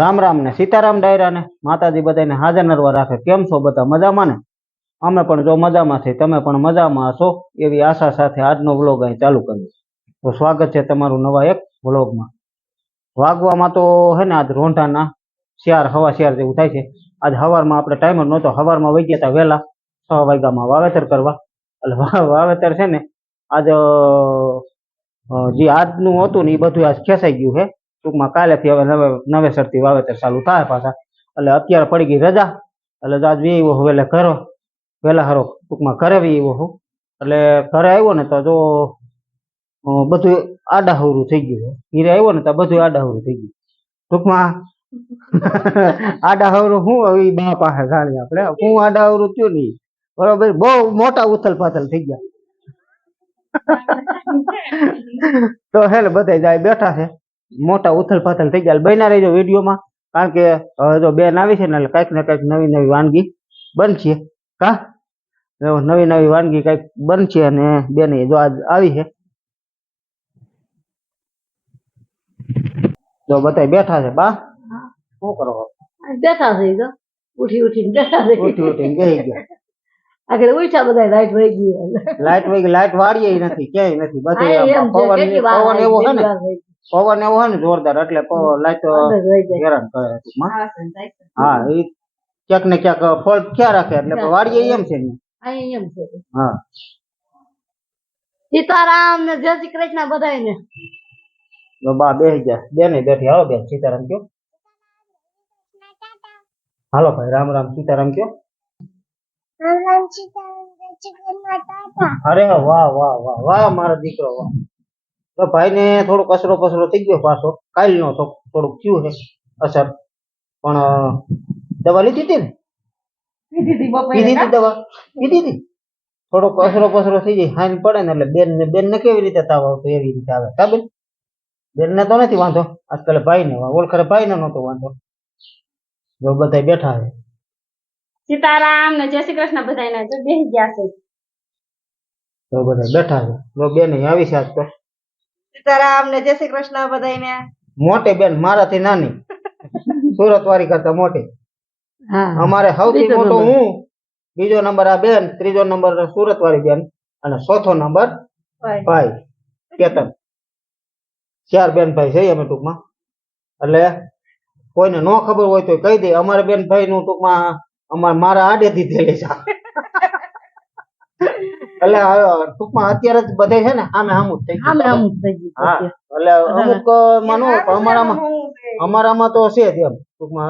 રામ રામ ને સીતારામ ડાયરા ને માતાજી બધાને હાજર નરવા રાખે. કેમ છો બધા? મજામાં ને? અમે પણ જો મજામાં છે, તમે પણ મજામાં હશો એવી આશા સાથે આજનો વ્લોગ અહીં ચાલુ કર્યો. તો સ્વાગત છે તમારું નવા એક વ્લોગમાં. વાગવામાં તો હે ને આજ રોંઢાના 4 સવા 4 જેવું થાય છે. આજ સવારમાં આપણે ટાઈમ જ નહોતો, સવારમાં વહી ગયા હતા વહેલા 6 વાગ્યામાં વાવેતર કરવા. એટલે વાવેતર છે ને આજ જે આજનું હતું ને એ બધું આજ ખેંચાઈ ગયું છે. ટૂંકમાં કાલેથી હવે નવેસરથી વાવેતર ચાલુ થાય પાછા. એટલે અત્યારે પડી ગઈ રજા, એટલે આજ વી વહેલા ઘરો વહેલા હારો ટૂંકમાં ઘરે વી હું. એટલે ઘરે આવ્યો ને તો જો બધું આડાહવરું થઈ ગયું છે. ઘીરે આવ્યો ને તો બધું આડાહવરું થઈ ગયું ટૂંકમાં. આડાહવરું શું હવે બા પાસે જાણીએ આપણે હું આડાહવરું થયું નહીં બરોબર. બહુ મોટા ઉથલ પાથલ થઈ ગયા. તો હે ને બધા જાય બેઠા છે, મોટા ઉથલ પાથલ થઈ ગયા. બન્યા રહેજો વિડીયોમાં, કારણ કે હવે જો બેન આવી છે ને એટલે કંઈક ને કંઈક નવી નવી વાનગી બનશે. કા નવી નવી વાનગી કંઈક બનશે અને બેન જો આજ આવી છે. જો બધા બેઠા છે. બા શું કરો? બેઠા છે તો ઉઠી ઉઠીને બેઠા છે. ઉઠી ઉઠીને બેસી ગયા. આગળ ઉઠ્યા બધા લાઈટ વહી ગઈ. લાઈટ વહી ગઈ. લાઈટ વાળીએ નથી, ક્યાંય નથી. બધું પવન એવો છે ને, પવન એવો છે ને જોરદાર, એટલે લાઈટ હેરાન કરે ટૂંકમાં. હા, એ ક્યાંક ને ક્યાંક ફોલ્ટ ક્યાં રાખે એટલે વાળીએ એમ છે ને. એમ છે. હા, સીતારામ ને જય શ્રી કૃષ્ણ બધાને. બા બેસી ગયા. બેને બેઠી. આવો બેન, સીતારામ કયો. હાલો ભાઈ, રામ રામ સીતારામ કયો. અરે વાહ વાહ વાહ વાહ મારો દીકરો વાહ. તો ભાઈ ને થોડો કચરો પસરો થઈ ગયો પાછો. કાલ નો થોડુંક થયું છે અસર, પણ દવા લીધી હતી ને? પીધી હતી દવા, પીધી હતી. થોડો કચરો પસરો થઈ જાય હાન પડે ને એટલે બેન ને કેવી રીતે તાવ આવતો એવી રીતે આવે. કા બેન? બેન ને તો નથી વાંધો, આજકાલ ભાઈ ને ઓળખરે ભાઈ ને નતો વાંધો. જો બધા બેઠા છે. સીતારામ ને જય શ્રી કૃષ્ણ બધાને. તો બેસી ગયા છે. તો બધા બેઠા છે. જો બેન આવી છે આજ તો. સીતારામ ને જય શ્રી કૃષ્ણ બધાને. મોટી બેન મારાથી નાની, સુરત વાળી કરતા મોટી. અમારે સૌથી મોટો હું, બીજો નંબર આ બેન, ત્રીજો નંબર સુરત વાળી બેન અને ચોથો નંબર ભાઈ કેતન. 4 બેન ભાઈ છે અમે ટૂંકમાં. એટલે કોઈને ન ખબર હોય તો કહી દે, અમારે બેન ભાઈ નું ટૂંકમાં મારા આડે દીધેલી છે. એટલે ટૂંકમાં અત્યારે જ બધે છે ને આમે આમ જ થઈ ગયું. હા, એટલે અમુક માં અમારામાં તો છે જ એમ ટૂંકમાં.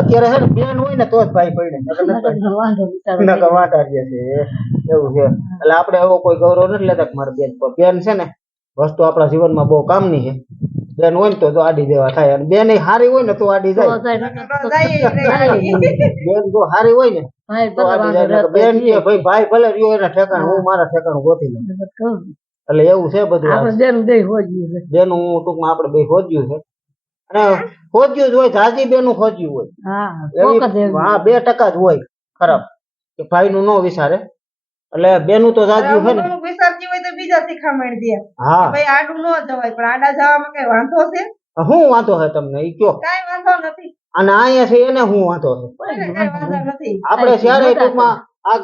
અત્યારે છે ને બેન હોય ને તો જ ભાઈ પડે, વાંટા છે એવું છે. એટલે આપડે એવો કોઈ ગૌરવ નથી લેતા કે મારા બેન. બેન છે ને વસ્તુ આપણા જીવનમાં બહુ કામની છે. બેન હોય ને તો આડી દેવા થાય, અને બેન હારી હોય ને તો આડી જાય. બેન જો હારી હોય ને તો આડી જાય. બેન કે ભાઈ ભાઈ ભલે રહ્યો એના ઠેકાણ, હું મારા ઠેકાણ ગોતી લઉં. એટલે એવું છે બધું. બેન હું ટૂંકમાં આપડે બે ખોજ્યું છે, અને ખોજ્યું જ હોય. જાજી બેનું ખોજ્યું હોય. હા, 2% જ હોય ખરાબ કે ભાઈ નું ન વિચારે. એટલે બેનું તો જાજ્યું છે ને. વિચારતી હોય તો બીજા શીખામણ દે. હા ભાઈ આડું ન જવાય, પણ આડા જવામાં કઈ વાંધો છે? શું વાંધો છે તમને એ કયો? કઈ વાંધો નથી. અને અહીંયા છે એને શું વાંધો છે? આપણે ત્યારે ટૂંકમાં આ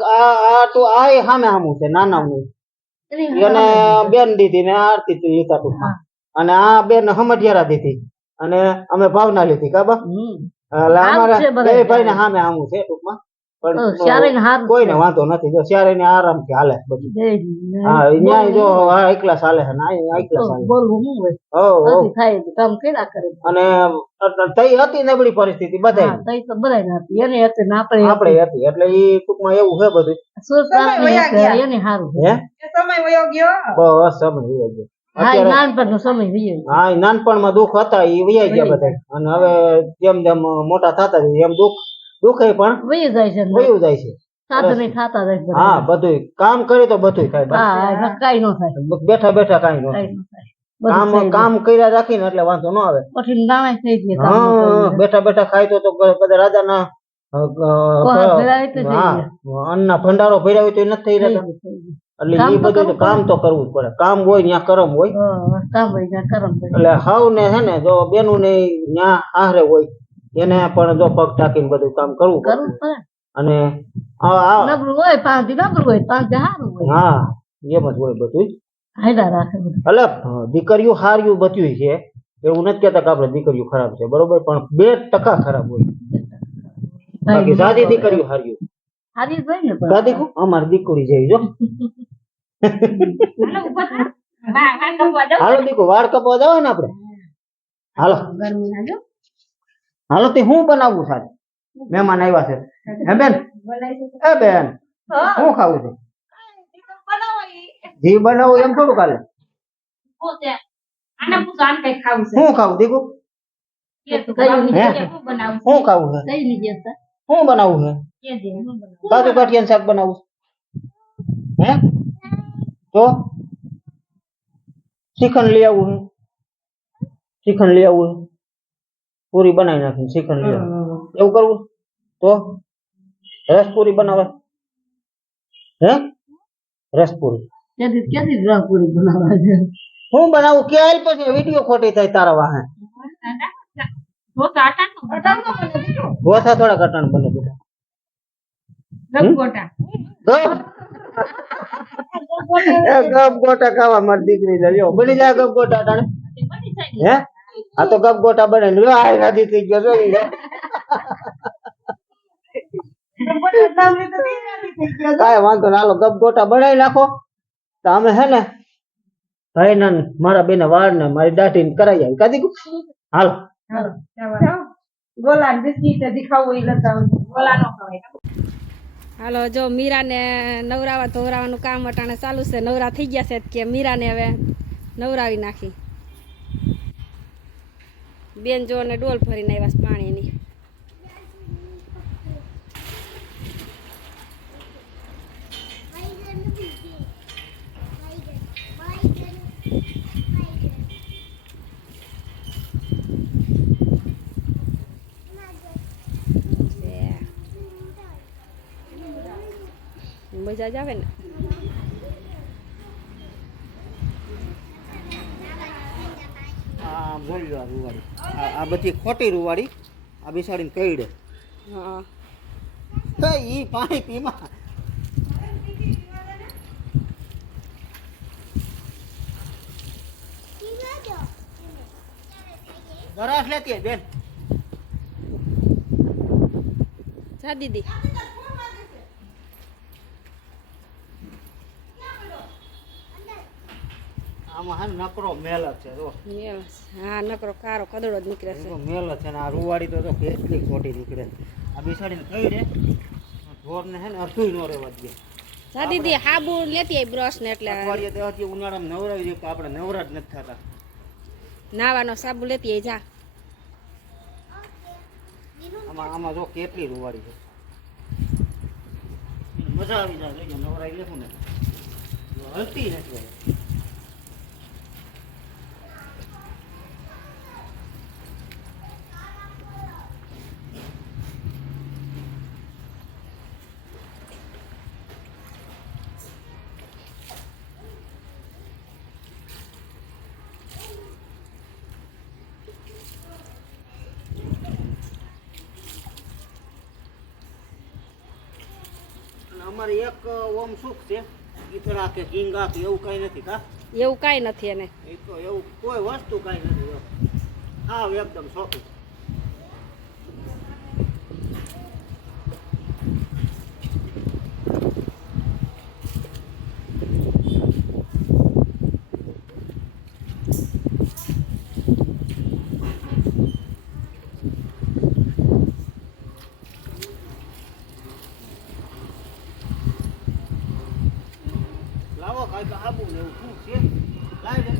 સામે સામું છે નાનાનું. એને બેન દીધી ને આરતી લીધા ટૂંકમાં, અને આ બેન સમઢિયારા દીધી અને અમે ભાવના લીધી. કાબા એટલે અમારા બે ભાઈ ને સામે સામું છે ટૂંકમાં. પણ કોઈને વાંધો નથી. જો ત્યારે ને આરામથી હાલે બધું. હા, ન્યાય જો એકલા ચાલે છે ને એકલા ચાલે. અને તઈ હતી નબળી પરિસ્થિતિ બધાય આપણે હતી. એટલે એ ટૂંકમાં એવું છે બધું. સમય વયો ગયો. બસ સમય વયો ગયો. હા, નાનપણમાં દુઃખ હતા એ વૈયા ગયા બધા. અને હવે જેમ જેમ મોટા થતા જાય એમ દુઃખ પણ વયું જાય છે. હા, બધું કામ કરી તો બધું થાય. બેઠા બેઠા કઈ ન કામ કર્યા રાખીને એટલે વાંધો ન આવે. હા, બેઠા બેઠા ખાય તો બધા રાજાના અન્નના ભંડારો ભર્યા હોય તો નથી થઈ રહેતા. એટલે કામ ઈ તો બધું તો કરવું કામ તો કરવું જ પડે. કામ હોય ત્યાં કરમ હોય. કામ હોય ત્યાં કરમ હોય. એટલે હાવ ને હે ને જો બેનું ને ત્યાં આહરે હોય એને પણ જો પગ ટાંકીને બધું કામ કરવું પડે. કરવું જ પડે. અને આ નબળું હોય 5 દી નબળું હોય 5 દી સારું હોય. હા એમ જ હોય બધું. હાયલા રાખે બધું. એટલે દીકરીઓ હાર્યું બધું છે એવું નથી કહેતા કે આપણે દીકરીઓ ખરાબ છે બરોબર, પણ 2% ખરાબ હોય. બાકી સાદી દીકરીઓ હાર્યું. હારી જ હોય ને પણ. દાદી અમારી દીકરી જેવી જો. હાલો ઊભા થા. વાળ કપવા જાઉં. હાલો દીકરો વાળ કપવા જાવ ને આપણે. હાલો ગરમીના જો. હાલો તે હું બનાવવું સાહેબ? મહેમાન આવ્યા છે. હે બેન? બોલાય છે. એ બેન શું ખાવું છે? જી બનાવું એમ થોડું કાલે. શું છે? આને પૂછો આને કંઈક ખાવું છે. શું ખાવું દીકુ? કે તું બાપની હે? જગ્યાએ શું બનાવું છે? શું ખાવું છે? કઈ લીધી હશે? શું બનાવવું છે? કે દે, શું બનાવું? કાજુ કાઠિયાનું શાક બનાવવું છે? હે તો શ્રીખંડ લઈ આવવું છે? શ્રીખંડ લઈ આવવું છે? પૂરી બનાવી નાખી શ્રીખંડ લઈ આવવું એવું કરવું? તો રસપુરી બનાવે? હે રસપુરી ક્યાંથી રસપુરી બનાવવા છે? હું બનાવું કે આલ પછી વિડીયો ખોટી થાય તારા વાહે. ઢોસા આટાનો બનાવો. ગોથા થોડા કટાણ બને બેટા. ગપગોટા. ગપ ગોટા ખાવા મારી દીકરી લ્યો બની જાય ગપ ગોટા ટાણે. બની જાય. હે આ તો ગપ ગોટા બને લ્યો આ રાજી થઈ ગયો જો ઈ. કાંઈ વાંધો ના હાલો ગપ ગોટા બનાવી નાખો તો અમે હે ને ભાઈ ના મારા બેને વાળ ને મારી દાઢી ને કરાઈ આવી કાદી હાલો. હાલો જાઓ. ગોલા ને બિસ્કિટ ને ખાવું ઈ લેતા આવજો. ગોલા નો ખવાય. હાલો જો મીરાને નવરાવા ધોવરાવાનું કામ અટાણે ચાલુ છે. નવરા થઈ ગયા છે કે મીરાને હવે નવરાવી નાખી. બેન જો ને ડોલ ભરીને આવ્યા છે પાણીની. મજા જ આવે ને. આ બોલ્યો આ રૂવાડી આ બધી ખોટી રૂવાડી આ બિસાડીને કઈડે. હા તો ઈ પાણી પીમાં ગરાસ લેતી આય બેન. જા દીદી. આમાં હા નકરો મેલ જ છે જો. હા નકરો કારો કદડો જ નીકળે છે. મેલ જ છે ને આ રૂવાડી તો જો કેટલી ખોટી નીકળે. આ બિસાડીને કઈડે ઢોરને હે ને અડધું નો રહેવા દે. જા દીદી હાબુ લેતી આય બ્રશ ને એટલે અઠવાડિયે દેવાથી ઉનાળામાં નવરાવી દે આપણે નવરા જ નથી થતા. નાવાનો સાબુ લેતી આય જા. આમાં જો કેટલી રૂવાડી છે. મજા આવી જાય નવરાઈ લેખું ને હલતી નથી. અમારે એક ઓમ સુખ છે ઈથડા કે ગીંગા કે એવું કઈ નથી કા એવું કાંઈ નથી એને. એ તો એવું કોઈ વસ્તુ કઈ નથી હા એકદમ સોખું. લાવો કાંઈક આબુ ને એવું શું છે લાવી દે.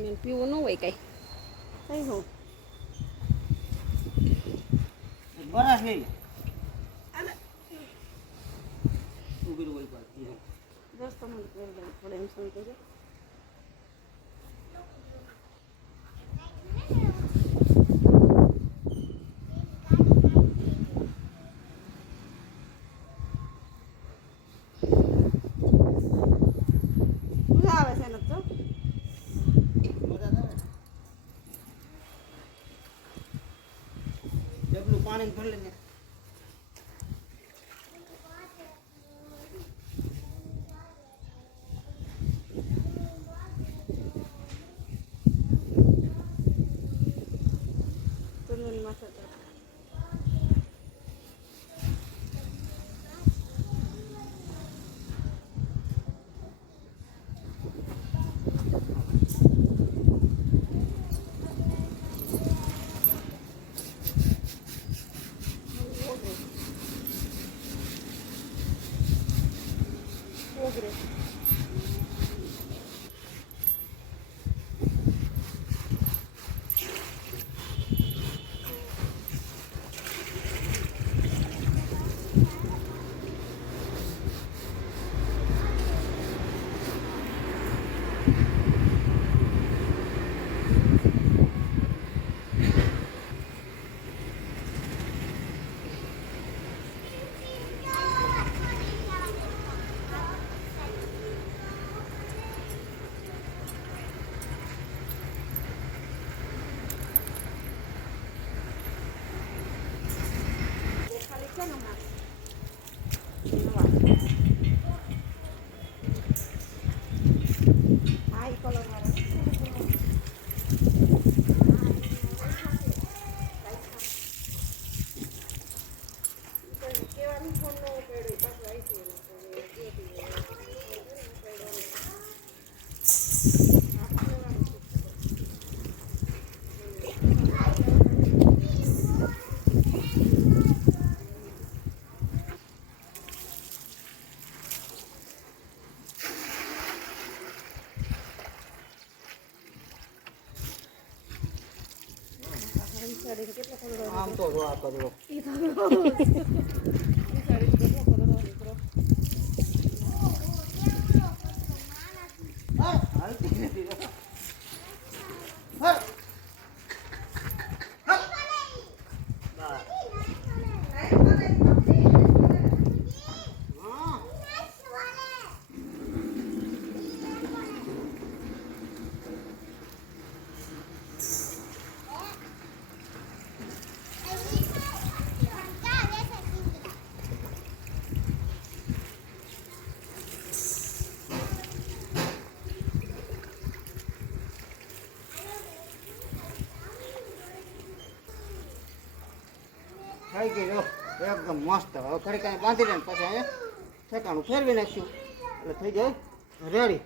એમ પીવું ન હોય કઈ કઈ હું બરાબર છે ઉભી રહો એક વાર દોસ્તો મને પડે એમ સમજો છો આવે છે ને તો ડબલું પાણી ભરી લેને ચંદન માથે ઓગરે આમ તો જો આ કરો હાલતી નથી થઈ ગઈ જો એકદમ મસ્ત હવે ઘડી કાંઈ બાંધી લે પછી અહીંયા ઠેકાણું ફેરવી નાખ્યું એટલે થઈ જાય રેડી